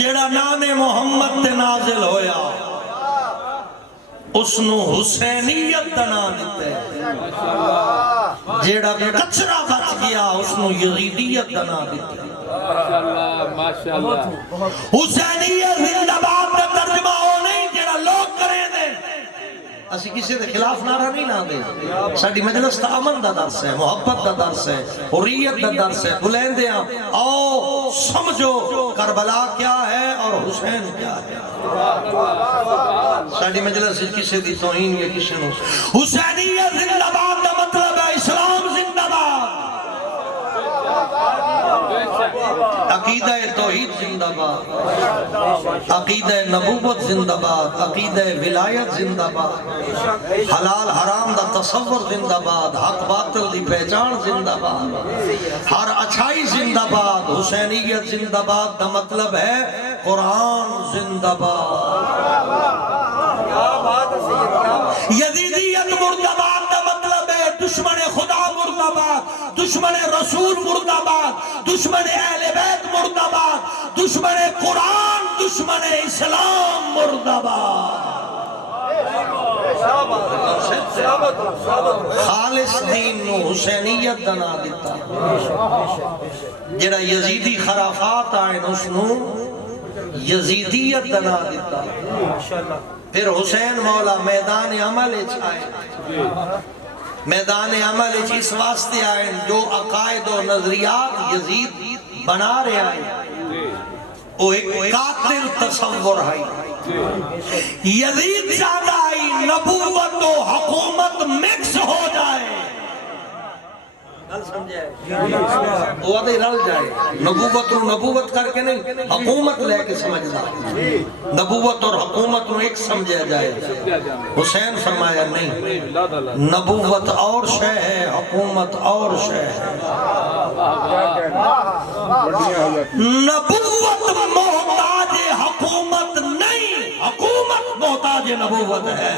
جیڑا نام محمد تے نازل ہویا اس نو حسینیت دا نام دیتے جیڑا کچرا بچ گیا اس نو یزیدیت دا نام دیتے ماشاءاللہ حسینیت زندہ باد دا ترجمہ ہو نہیں جیڑا لوگ کریں دے اسی کسی دے خلاف نعرہ نہیں لا دے ساڑی مجلس تا امن دا درس ہے محبت دا درس ہے حریت دا درس ہے بلیندیاں آؤ سمجھو کربلا کیا ہے اور حسین کیا ہے ساڑی مجلس کسی دی توہین یا کسی نو حسینیت زندہ باد دا مطلب ہے اسلام زندہ باد عقیدہ توحید زندہ باد عقیدہ نبوت زندہ باد عقیدہ ولایت زندہ باد حلال حرام دا تصور زندہ باد حق باطل دی پہچان زندہ باد ہر اچھائی زندہ باد حسینیت زندہ باد دا مطلب ہے قرآن زندہ باد یزیدیت مردہ باد دا مطلب ہے دشمن خدا مردہ باد دشمن رسول مردہ باد دشمن اہل بیت مردہ باد دشمن قرآن دشمن اسلام مردہ باد خالص دین نو حسینیت دنا دیتا جڑا یزیدی خرافات آئے اس نو یزیدیت دنا دیتا پھر حسین مولا میدان عمل چھائے میدان عمل اس واسطے آئے جو عقائد و نظریات یزید بنا رہے آئے وہ ایک قاتل تصور ہے یزید زیادہ آئی نبوت و حکومت مکس ہو جائے وہ آدھے رل جائے نبوت اور نبوت کر کے نہیں حکومت لے کے سمجھنا نبوت اور حکومت کو ایک سمجھا جائے حسین فرمایا نہیں نبوت اور شے ہے حکومت اور شے ہے نبوت محتاج حکومت نہیں حکومت محتاج نبوت ہے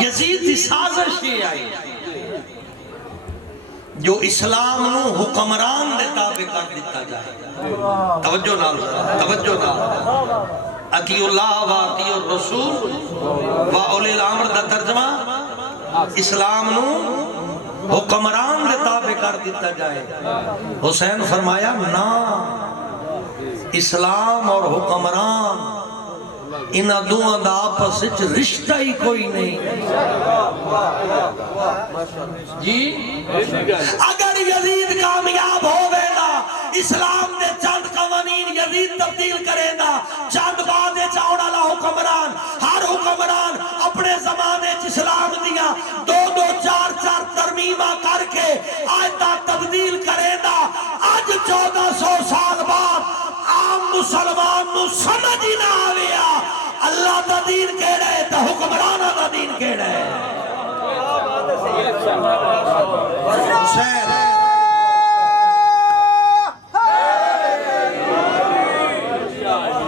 یزید کی سازش یہ آئی جو اسلام نو حکمران دے تابع کر دیتا جائے توجہ نال اطیع اللہ و اطیع الرسول و اولی الامر دا ترجمہ اسلام نو حکمران دے تابع کر دیتا جائے حسین فرمایا نا اسلام اور حکمران انہاں دوہاں دا آپس وچ رشتہ ہی کوئی نہیں جی اگر یزید کامیاب ہوئے نا اسلام دے چند قوانین یزید تبدیل کرے نا چند بعد چاؤنا لا حکمران ہر حکمران اپنے زمانے اسلام دیا دو چار ترمیمہ کر کے آیتہ تبدیل کرے نا آج 1400 سال بعد عام مسلمان نو سمجھ نہ آویا اللہ دا دین کہہ رہے تا حکمرانہ دا دین کہہ رہے حسین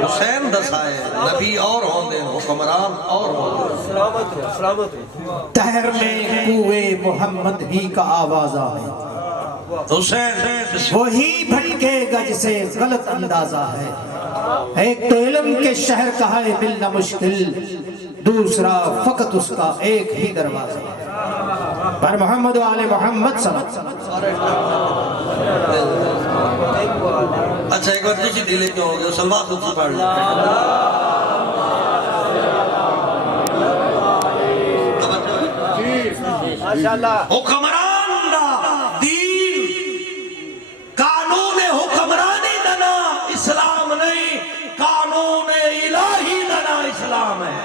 حسین دسائے نبی اور ہوندے حکمران اور ہوندے تہر میں کوئے محمد ہی کا آوازہ ہے حسین وہی بھٹکے گج سے غلط اندازہ ہے ایک تو علم کے شہر کا ہے ملنا مشکل دوسرا فقط اس کا ایک ہی دروازہ پر محمد و آل محمد صلی اللہ علیہ وسلم اچھا ایک بار جیسی دلے کیوں ہو گئے سلوات خود سے پڑھ لیں حکمران دا دین قانون حکمرانی دنا اسلام نہیں قانون الہی دنا اسلام ہے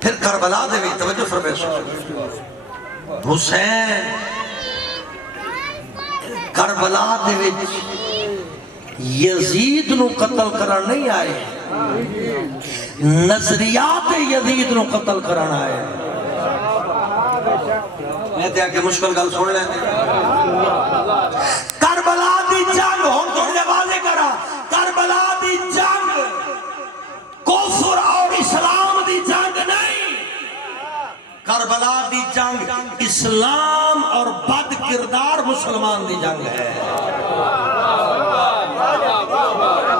پھر کربلا دے بھی توجہ فرمیش حسین کربلا دے وچ یزید نو قتل کرن نہیں آئے نظریات یزید نو قتل کرن آئے میں تے آکے مشکل گل سن لیں کربلا دی جنگ ہم تھوڑے واضح کرا کربلا دی جنگ کفر اور اسلام دی جنگ نہیں کربلا دی جنگ اسلام اور بد کردار مسلمان دی جنگ ہے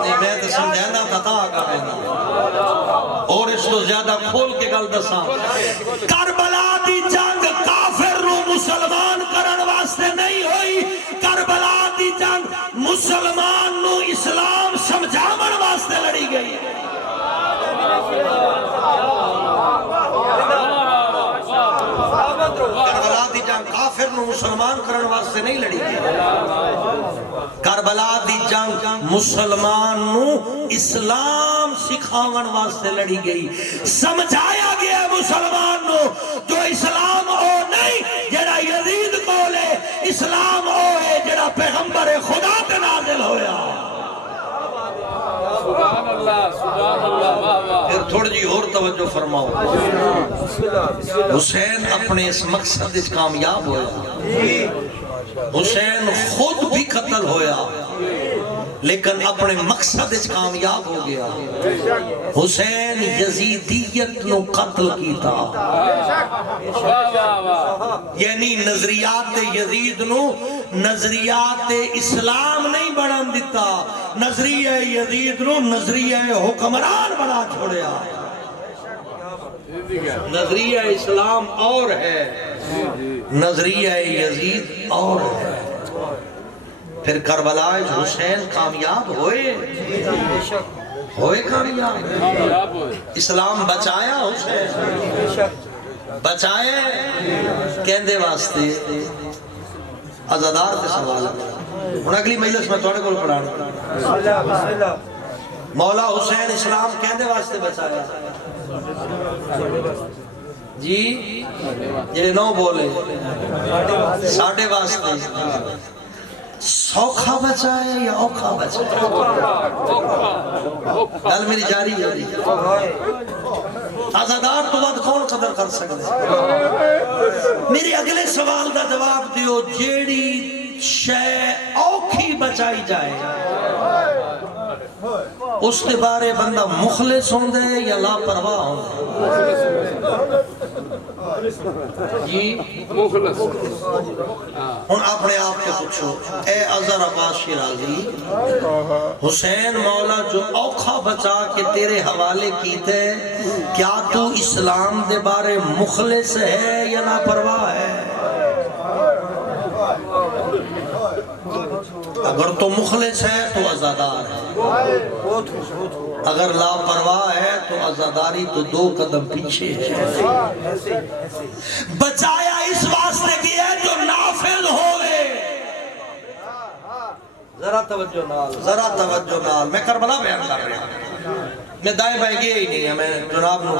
نہیں میں تو سمجھانا خطا کرنا اور اس کو زیادہ کھول کے گل دساں کربلا دی جنگ کافر نو مسلمان کرن واسطے نہیں ہوئی کربلا دی جنگ مسلمان نو اسلام سمجھاون واسطے لڑی گئی کربلا دی جنگ کافر نو مسلمان کرن واسطے نہیں لڑی گئی کربلا دی جنگ مسلمان نو اسلام سکھاون واسطے لڑی گئی سمجھایا گیا مسلمان نو جو اسلام او نہیں جڑا یزید کولے اسلام او ہے جڑا پیغمبر خدا تے نازل ہویا سبحان اللہ پھر تھوڑی جی اور توجہ فرماؤ حسین اپنے اس مقصد اس کامیاب ہویا حسین خود بھی قتل ہویا لیکن اپنے مقصد اس کامیاب ہو گیا حسین یزیدیت نو قتل کیتا یعنی نظریات یزید نو نظریات اسلام نہیں بڑھن دیتا نظریہ یزید نو نظریہ حکمران بنا چھوڑیا نظریہ اسلام اور ہے نظریہ یزید اور ہے پھر کربلا حسین کامیاب ہوئے کامیاب اسلام بچایا حسین بچائے کہندے واسطے عزادار تے سوال ہن اگلی مجلس میں تھوڑے کول پڑھانا مولا حسین اسلام کہندے واسطے بچایا جی جڑے نو بولے ساڈے واسطے سوکھا بچائے یا اوکھا بچائے گل میری جاری ہے عزادار تو بعد کون قدر کر سکتے میرے اگلے سوال دا جواب دیو جیڑی شے اوکھی بچائی جائے اس کے بارے بندہ مخلص ہوں دے یا لاپرواہ ہوں جی مخلص ہن اپنے آپ کے پوچھو اے اظہر عباس شیرازی حسین مولا جو اوکھا بچا کے تیرے حوالے کیتے کیا تو اسلام دے بارے مخلص ہے یا لاپرواہ ہے اگر تو مخلص ہے تو عزادار ہے اگر لاپرواہ ہے تو عزاداری تو دو قدم پیچھے ہے بچایا اس واسطے کیا ہے جو نافذ ہوئے ذرا توجہ نال میں کربلا بیان کر رہا ہوں میں دائیں بائیں گیا ہی نہیں ہے میں جناب نو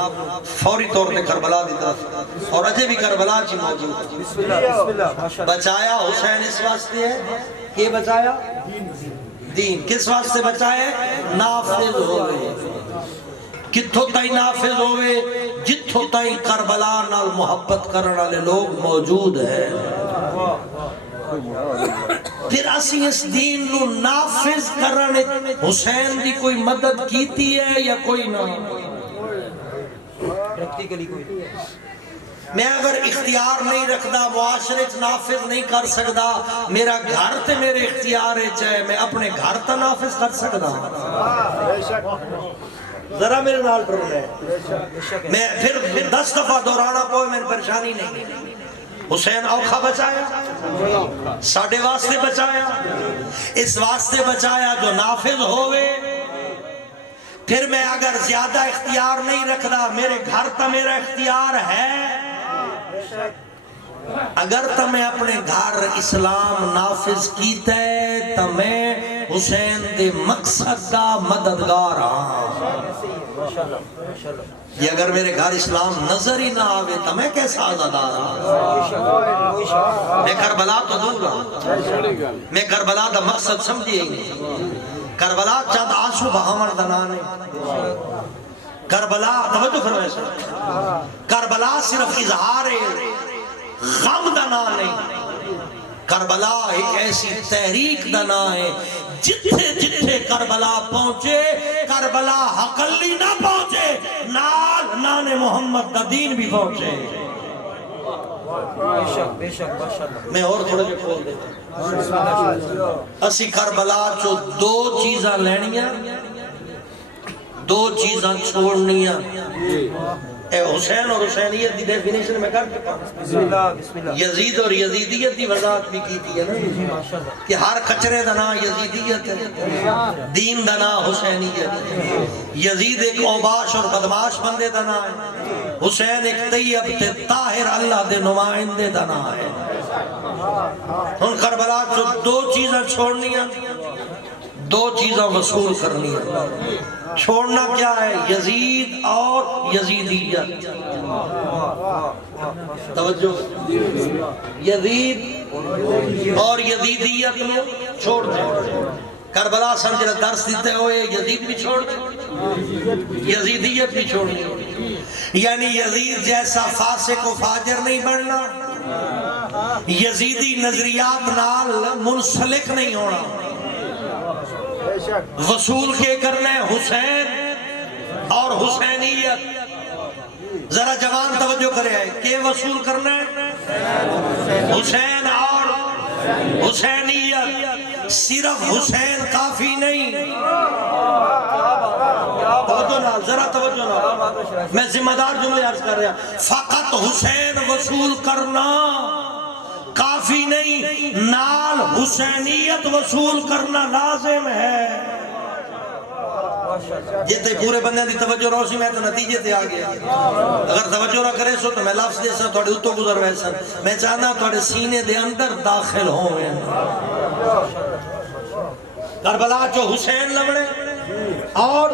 فوری طور پہ کربلا دی طرف اور اجے بھی کربلا چی موجود بچایا حسین اس واسطے ہے کہ بچایا دین کس واسطے بچائے نافذ ہوئے کتھوں تائی نافذ ہوئے جتھوں تائی کربلا نال محبت کرنے والے لوگ موجود ہیں پھر اسی اس دین نو نافذ کرنے حسین دی کوئی مدد کیتی ہے یا کوئی نہ میں اگر اختیار نہیں رکھدا معاشرے نافذ نہیں کر سکدا میرا گھر تے میرے اختیار ہے میں اپنے گھر تے نافذ کر سکدا ذرا میرے نال پڑھو میں پھر 10 دفعہ دہرانا پوے میں پریشانی نہیں حسین اوکھا بچایا ساڈے واسطے بچایا اس واسطے بچایا جو نافذ ہوئے پھر میں اگر زیادہ اختیار نہیں رکھدا میرے گھر تا میرا اختیار ہے اگر تمہیں اپنے گھر اسلام نافذ کیتا ہے تو میں حسین دے مقصد دا مددگار ہاں یہ اگر میرے گھر اسلام نظر ہی نہ آوے تو میں کیسا عزادار ہاں میں کربلا تو دوں گا میں کربلا دا مقصد سمجھے ہی نہیں کربلا چند آنسو بہامر دنانے کربلا توجہ فرمائے کربلا صرف اظہار غم دنا نہیں کربلا ایک ایسی تحریک دنا ہے جتھے جتھے کربلا پہنچے کربلا حقلی نہ پہنچے نال نان محمد دا دین بھی پہنچے میں اور تھوڑے جے کھول دیتا اسی کربلا چو دو چیزاں لینیاں دو چیزاں چھوڑنیاں اے حسین اور حسینیت دی ڈیفینیشن میں کر چکا یزید اور یزیدیت دی وضاحت بھی کی تھی کہ ہر کچرے دا نام یزیدیت ہے دین دا نام حسینیت ہے یزید ایک اوباش اور بدماش بندے دا نام ہے حسین ایک طیب تے طاہر اللہ دے نمائندے دا نام ہے ان کربلا جو دو چیزاں چھوڑنیاں دو چیزاں وصول کرنی ہے چھوڑنا کیا ہے یزید اور یزیدیت توجہ یزید اور یزیدیت میں چھوڑ دیں کربلا سن جنہیں درس دیتے ہوئے یزید بھی چھوڑ دیں یزیدیت بھی چھوڑ دیں یعنی یزید جیسا فاسق و فاجر نہیں بننا یزیدی نظریات نال منسلک نہیں ہونا وصول کے کرنے حسین اور حسینیت ذرا جوان توجہ کرے کہ وصول کرنا حسین اور حسینیت صرف حسین کافی نہیں توجہ نہ ذرا توجہ نہ میں ذمہ دار جملے عرض کر رہا فقط حسین وصول کرنا کافی نہیں نال حسینیت وصول کرنا لازم ہے یہ تے پورے بندے دی توجہ روشی میں تو نتیجے تے آ گیا اگر توجہ نہ کرے سو تو میں لفظ دے سا تھوڑے اتو گزر ویسا میں چاہنا تھوڑے سینے دے اندر داخل ہوئے کربلا جو حسین لمڑے اور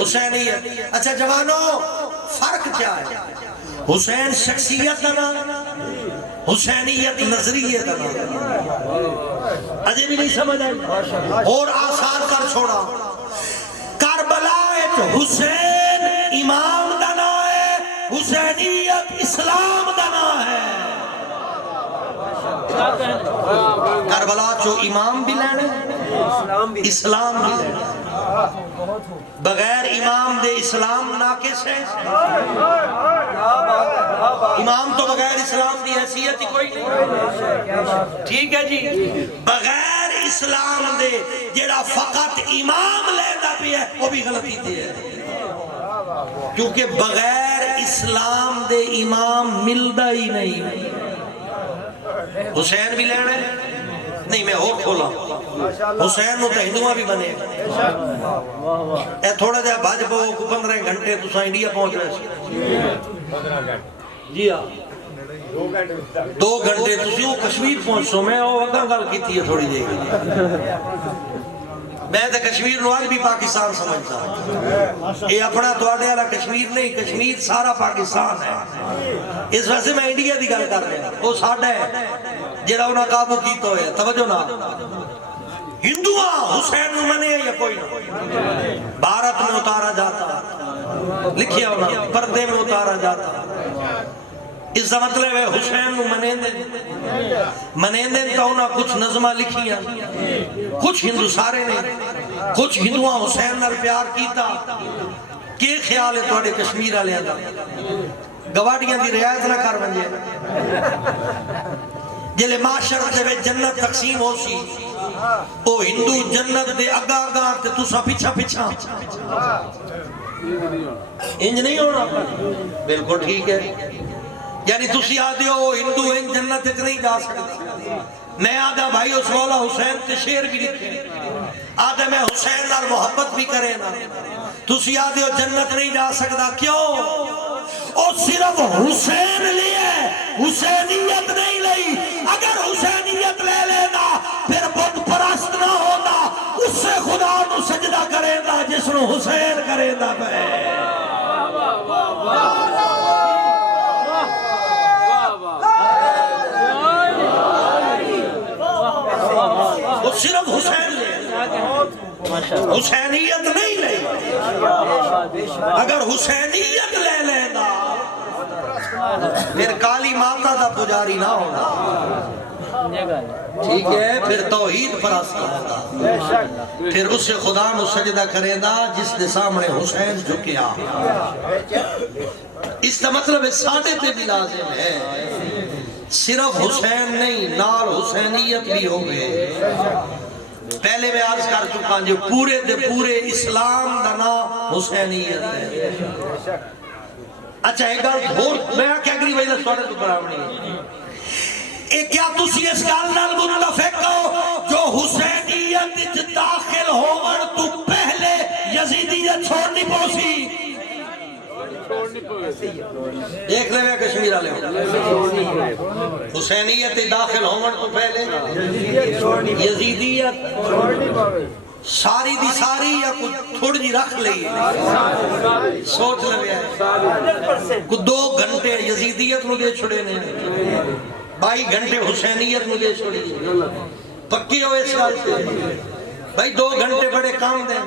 حسینیت اچھا جوانوں فرق کیا ہے حسین شخصیت دنا حسینیت نظریت دنا اجے بھی نہیں سمجھ آئی اور آسان کر چھوڑا کربلا حسین امام دنا ہے حسینیت اسلام دنا ہے کربلا چو امام بھی لینے اسلام بھی لینے بغیر امام دے اسلام ناقص ہے امام تو بغیر اسلام دی حیثیت ہی کوئی نہیں ٹھیک ہے جی بغیر اسلام دے جڑا فقط امام لینا بھی ہے وہ بھی غلطی دے ہے کیونکہ بغیر اسلام دے امام ملدا ہی نہیں حسین بھی لینا ہے نہیں میں اور کھولا حسین نو تو ہندوہ بھی بنے اے تھوڑا جا بھاج بہو 15 گھنٹے تو سا انڈیا پہنچ رہے جی ہاں 2 گھنٹے تو سیوں کشمیر پہنچ سو میں وقت گل کی تھی تھوڑی دے میں تو کشمیر نو آج بھی پاکستان سمجھتا ہوں یہ اپنا توڑے والا کشمیر نہیں کشمیر سارا پاکستان ہے اس وجہ سے میں انڈیا دی گل کر رہا ہوں وہ ساڑھا ہے جیڑا انہاں قابو کیتا ہوئے توجہ نہ ہندوہ حسین نو منے یا کوئی نہ بھارت میں اتارا جاتا لکھیا ہونا پردے میں اتارا جاتا اس کا مطلب ہے حسین نو منیندن تو انہاں کچھ نظمہ لکھیاں کچھ ہندو سارے نہیں کچھ ہندوہ حسین نال پیار کیتا کہ خیال ہے توڑے کشمیر آلے آدھا گواڑیاں دی رعایت نہ کر بنجے جلے معاشر دے وے جنت تقسیم ہو سی او ہندو جنت دے اگا اگا تے تسا پیچھا پیچھا انج نہیں ہونا بالکل ٹھیک ہے یعنی تسی آدھے ہو ہندو ان جنت تک نہیں جا سکتا میں آدھا بھائی اس مولا حسین تے شیر بھی لکھے آدھے میں حسین نال محبت بھی کرے نا تسی آدھے ہو جنت نہیں جا سکتا کیوں اور صرف حسین لیے حسینیت نہیں لئی اگر حسینیت لے لینا پھر بت پرست نہ ہوتا اس سے خدا نو سجدہ کرے دا جس نو حسین کرے دا پہ وہ صرف حسین لے حسینیت نہیں لے اگر حسینیت لے لینا پھر کالی ماتا دا پجاری نہ ہونا ٹھیک ہے پھر توحید پرست ہوگا پھر اس سے خدا نو سجدہ کرے دا جس دے سامنے حسین جھکیا اس کا مطلب ہے ساڑھے تے بھی لازم ہے صرف حسین نہیں نال حسینیت بھی ہو گئے پہلے میں عرض کر چکا جو پورے دے پورے اسلام دا نام حسینیت ہے اچھا ایک گل اور میں کیا کری بھائی سوڑے تو برابر نہیں اے کیا تسی اس گل نال متفق ہو جو حسینیت داخل ہون تو پہلے یزیدیت چھوڑنی پوسی دیکھ لے کشمیر والے حسینیت داخل ہون تو پہلے یزیدیت ساری دی ساری یا کچھ تھوڑی جی رکھ لئی سوچ لے کچھ 2 گھنٹے یزیدیت مجھے چھڑے نہیں 22 گھنٹے حسینیت مجھے چھوڑی پکی ہو اس گل سے بھائی 2 گھنٹے بڑے کام دیں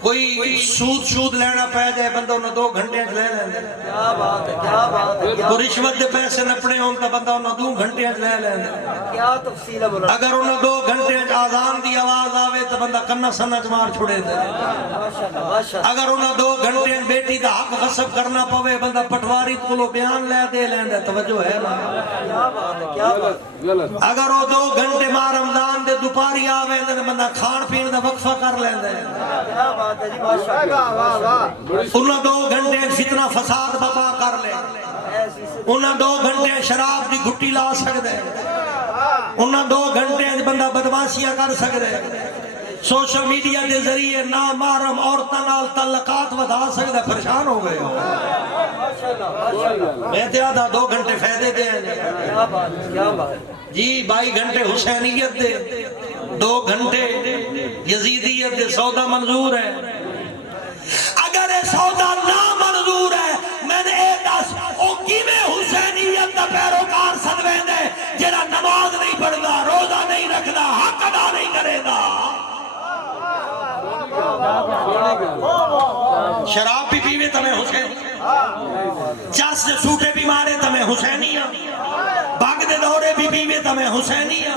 کوئی سود لینا پہ جائے بندہ انہوں 2 گھنٹے لے لیں کیا بات ہے کیا بات ہے کوئی رشوت دے پیسے نپنے ہوں تو بندہ انہوں 2 گھنٹے لے لیں کیا تفصیل ہے مولانا اگر انہوں 2 گھنٹے آذان دی آواز آوے تو بندہ کنہ سنج مار چھوڑے دے ماشاءاللہ ماشاءاللہ اگر انہوں 2 گھنٹے بیٹی دا حق غصب کرنا پوے بندہ پٹواری کلو بیان لے دے لیں دے توجہ ہے نا کیا بات ہے کیا بات اگر وہ 2 گھنٹے ماں رمضان دے دوپاری آوے دے بندہ کھان پین دا وقفہ کر لیں دے کیا بات ہے جی ماشاءاللہ انہوں 2 گھنٹے فتنہ فساد بپا کر لیں انہوں 2 گھنٹے شراب دی گھٹی لا سکتے انہوں 2 گھنٹے بندہ بدماشیاں کر سکتے سوشل میڈیا دے ذریعے نامحرم عورتاں نال تعلقات ودا سکتے پریشان ہو گئے میں تے آدھا 2 گھنٹے فائدے دے کیا بات ہے کیا بات ہے جی 22 گھنٹے حسینیت دے 2 گھنٹے یزیدیت دے سودا منظور ہے اگر یہ سودا نہ منظور ہے میں نے اے دس او کیویں حسینیت دا پیروکار سدویں دے جڑا نماز نہیں پڑھدا روزہ نہیں رکھدا حق ادا نہیں کرے گا شراب بھی پیوے تمہیں حسین چاس سے سوٹے بھی مارے تمہیں حسینیاں باغ دے دورے بھی پیوے تمہیں حسینیاں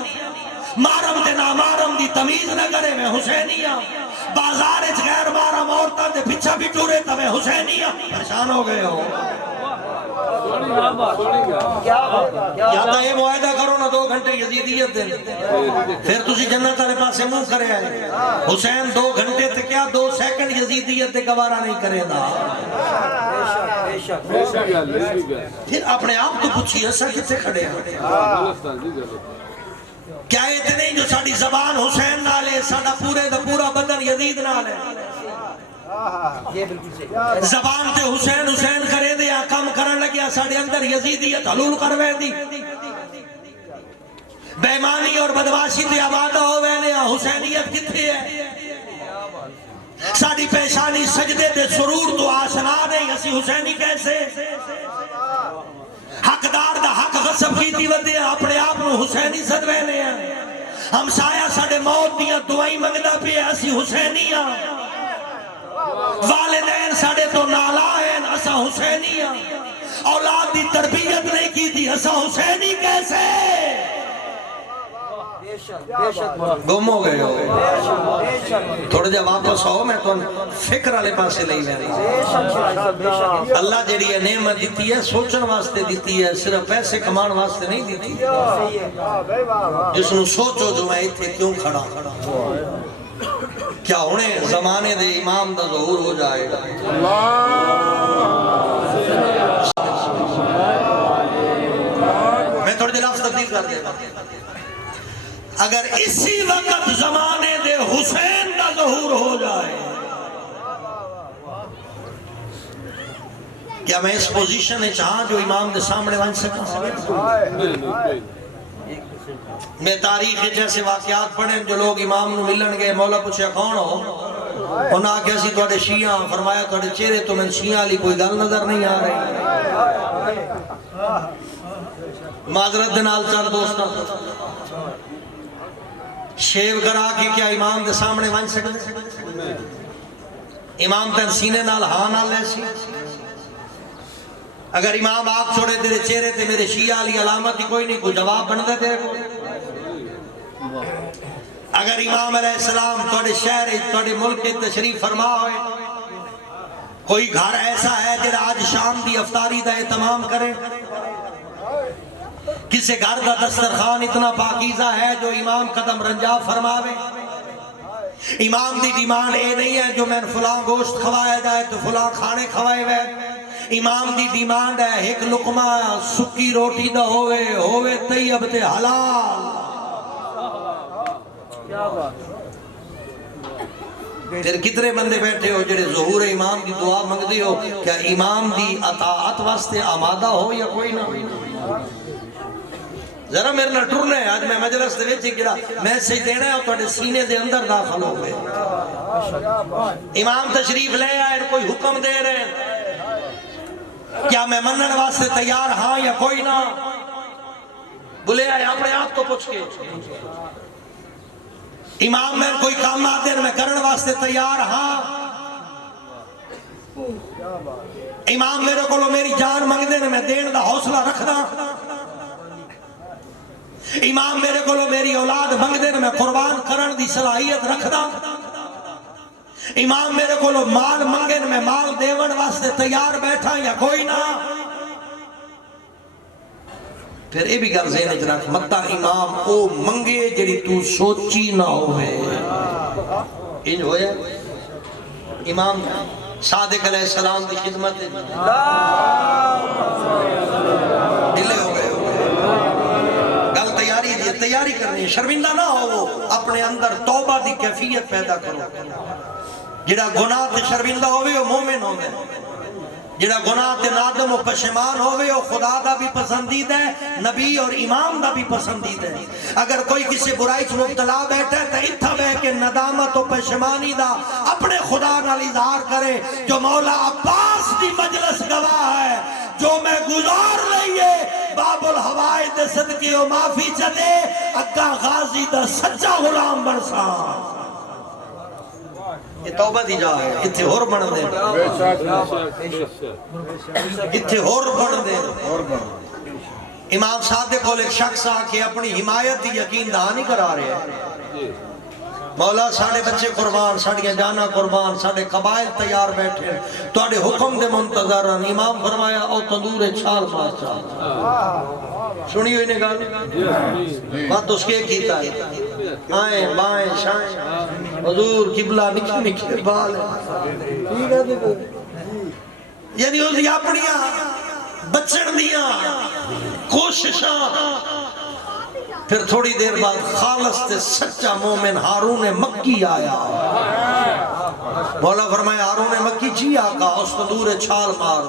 مارم تے نامارم دی تمیز نہ کرے میں حسینیاں بازار اچ غیر مارم عورتاں دے پچھا بھی ٹورے تمہیں حسینیاں پریشان ہو گئے ہو یا تو یہ معاہدہ کرو نا 2 گھنٹے یزیدیت دے پھر تسی جنت والے پاسے منہ کرے آئے حسین 2 گھنٹے تے کیا 2 سیکنڈ یزیدیت دے گوارا نہیں کرے دا پھر اپنے آپ تو پوچھی ایسا کتے کھڑے ہیں کیا یہ نہیں جو ساڑی زبان حسین نالے ساڑا پورے دا پورا بدن یزید نالے زبان تے حسین حسین کرے دیا کم کرن لگیا ساڑے اندر یزیدیت حلول کروے دی بیمانی اور بدواشی تے آبادہ ہوئے لیا حسینیت کتھے ہے ساڑی پیشانی سجدے دے سرور تو آشنا نہیں اسی حسینی کیسے حقدار دا حق غصب کیتی ودے اپنے آپ نو حسینی صدوے لیا ہم سایہ ساڑے موت دیا دعائی منگدہ پہ اسی حسینیاں والدین ساڑے تو نالائن اسا حسینیاں اولاد دی تربیت نہیں کی تھی اسا حسینی کیسے گم ہو گئے ہو تھوڑے جا واپس ہو میں تو فکر والے پاسے لئی میں اللہ جڑی ہے نعمت دیتی ہے سوچن واسطے دیتی ہے صرف پیسے کمان واسطے نہیں دیتی جس نو سوچو جو میں ایتھے کیوں کھڑا کیا انہیں زمانے دے امام دا ظہور ہو جائے گا میں تھوڑے لفظ تبدیل کر دے گا اگر اسی وقت زمانے دے حسین دا ظہور ہو جائے کیا میں اس پوزیشن ہے چاہاں جو امام دے سامنے ون سکا میں تاریخ جیسے واقعات پڑھیں جو لوگ امام نو ملن گئے مولا پوچھے کون ہو انہاں آکے اسی توڑے شیعہ فرمایا توڑے چہرے تو میں شیعہ علی کوئی گل نظر نہیں آ رہی معذرت دنال چار دوستاں شیو کرا کے کیا امام دے سامنے ون سکتے امام تن سینے نال ہاں نال ایسی اگر امام آگ چھوڑے تیرے چہرے تے میرے شیعہ علی علامت ہی کوئی نہیں کوئی جواب بندے تیرے کو اگر امام علیہ السلام توڑے شہر توڑے ملک تشریف فرما ہوئے کوئی گھر ایسا ہے جڑا آج شام دی افطاری دا اہتمام کرے؟ کسے گھر دا دسترخوان اتنا پاکیزہ ہے جو امام قدم رنجا فرماوے؟ امام دی ڈیمانڈ اے نہیں ہے جو میں فلاں گوشت کھوایا جائے تو فلاں کھانے کھوائے ہوئے۔ امام دی ڈیمانڈ ہے ایک لقمہ سکی روٹی دا ہوئے طیب تے حلال۔ کیا بات پھر کتنے بندے بیٹھے ہو جڑے ظہور امام کی دعا منگدی ہو؟ کیا امام دی اطاعت واسطے آمادہ ہو یا کوئی نہ؟ ذرا میرے نہ ٹرنا ہے، آج میں مجلس دے وچ گڑا میسج دینا ہے اور تواڈے سینے دے اندر داخل ہو گئے۔ امام تشریف لے آئے، کوئی حکم دے رہے ہیں، کیا میں منن واسطے تیار ہاں یا کوئی نہ؟ بلے آئے اپنے آپ کو پوچھ کے، امام میں کوئی کام آتے ہیں میں کرن واسطے تیار ہاں؟ امام میرے کو میری جان منگ دے میں دین دا حوصلہ رکھنا؟ امام میرے کو میری اولاد منگ دے میں قربان کرن دی صلاحیت رکھنا؟ امام میرے کو مال منگے میں مال دیون واسطے تیار بیٹھا یا کوئی نہ؟ پھر اے بھی گل ذہن وچ رکھ، متا امام او منگے جڑی تو سوچی نہ ہوئے۔ انج ہویا امام صادق علیہ السلام دی خدمت ڈھلے ہو گئے، گل تیاری کرنی ہے، شرمندہ نہ ہو، اپنے اندر توبہ دی کیفیت پیدا کرو۔ جڑا گناہ تے شرمندہ ہوئے وہ مومن ہوئے، جڑا گناہ تے نادم و پشیمان ہوئے وہ خدا دا بھی پسندید ہے، نبی اور امام دا بھی پسندید ہے۔ اگر کوئی کسی برائی سے مبتلا بیٹھا ہے تو اتھا بے کہ ندامت و پشیمانی دا اپنے خدا نال اظہار کرے، جو مولا عباس دی مجلس گواہ ہے، جو میں گزار لئیے باب الحوائد دے صدقے و معافی چلے اگا غازی دا سچا غلام برسا۔ یہ توبہ دی جا ہے، اتھے ہور بڑھ دے، اتھے ہور بڑھ دے۔ امام صادق کو ایک شخص آکے اپنی حمایت یقین دہانی نہیں کرا رہے ہیں، مولا ساڑھے بچے قربان، ساڑھے جانا قربان، ساڑھے قبائل تیار بیٹھے، تو آڑے حکم دے منتظران۔ امام فرمایا او تندور چھال مار چاہ، سنی ہوئی نے گا بات اس کے کیتا ہے، آئیں بائیں شائیں حضور قبلہ نکھے نکھے بال یعنی اس دیا اپنیاں بچن دیاں کوششاں۔ پھر تھوڑی دیر بعد خالص تے سچا مومن ہارون مکی آیا، مولا فرمایا ہارون مکی جی آقا اس تندور چھال مار۔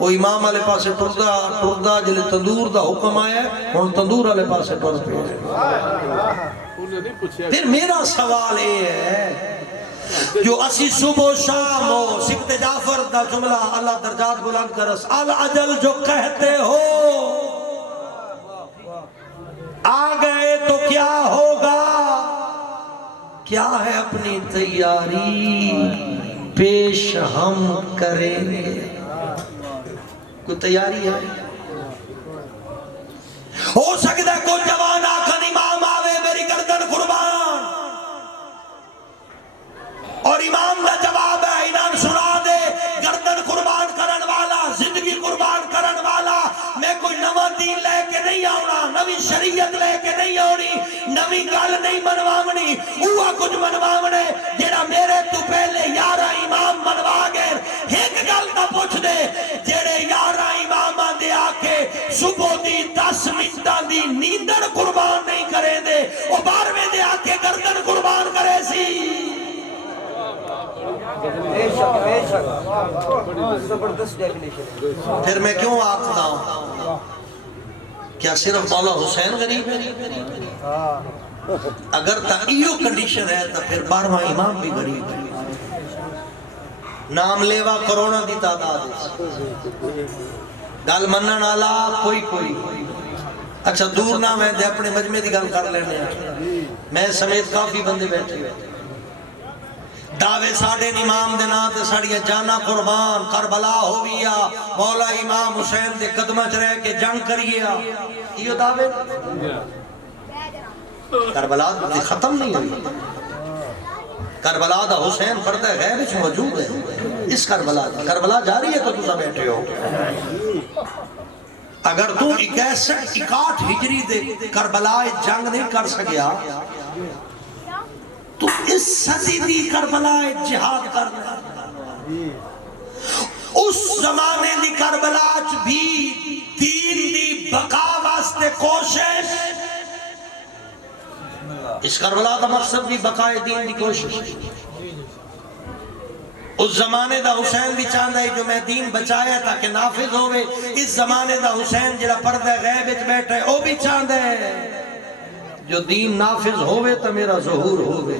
وہ امام والے پاسے ٹردہ جلے تندور دا حکم آیا اور تندور والے پاسے ٹر پہ۔ پھر میرا سوال یہ ہے جو اسی صبح و شام ہو سبت جعفر دا جملہ اللہ درجات بلند کرس، العجل جو کہتے ہو آ گئے تو کیا ہوگا، کیا ہے اپنی تیاری پیش ہم کریں گے؟ کوئی تیاری ہے؟ ہو سکتا ہے کوئی جوان آکھن امام آوے میری گردن قربان، اور امام دا جواب ہے انہاں سنا دے گردن قربان کرن والا، زندگی قربان کرن والا، میں کوئی نواں دین لے کے نہیں آونا، نوی شریعت لے کے نہیں آونی، نوی گل نہیں منوامنی، اوہ کچھ منوامنے جیڑا میرے تو پہلے 11 امام منوا گئے۔ ایک گل دا پوچھ دے جیڑے 11 امام دے آکے صبح دی 10 منٹاں دی نیندر قربان نہیں کرے دے، وہ 12ویں دے آکے گردن قربان کرے سی۔ بے شک زبردست ڈیفینیشن۔ پھر میں کیوں آکھتا ہوں کیا صرف مولا حسین غریب ہے؟ اگر تا ایو کنڈیشن ہے تو پھر 12واں امام بھی غریب ہے۔ نام لیوا کروڑا دی تعداد ہے، گل منن والا کوئی اچھا دور نہ میں دے اپنے مجمع دی گل کر لینے ہیں، میں سمیت کافی بندے بیٹھے ہوئے، دعوے ساڑھے امام دے نا تے ساڑھیا جانا قربان، کربلا ہویا، مولا امام حسین دے قدمہ چ رہ کے جنگ کریا، یہ دعوے کربلا ختم نہیں ہوئی، کربلا دا حسین پردہ غیب وچ موجود ہے اس کربلا دا کربلا جاری ہے تو تسا بیٹھے ہو اگر تو 61 ہجری دے کربلا جنگ نہیں کر سکیا تو اس صدی دی کربلا جہاد کرنا اس زمانے دی کربلا چ بھی دین دی بقا واسطے کوشش اس کربلا کا مقصد بھی بقائے دین دی کوشش اس زمانے دا حسین بھی چاہتا ہے جو میں دین بچایا تاکہ نافذ ہوئے اس زمانے دا حسین جڑا پردہ غیب وچ بیٹھا ہے وہ بھی چاہتا ہے جو دین نافذ ہوئے تو میرا ظہور ہوئے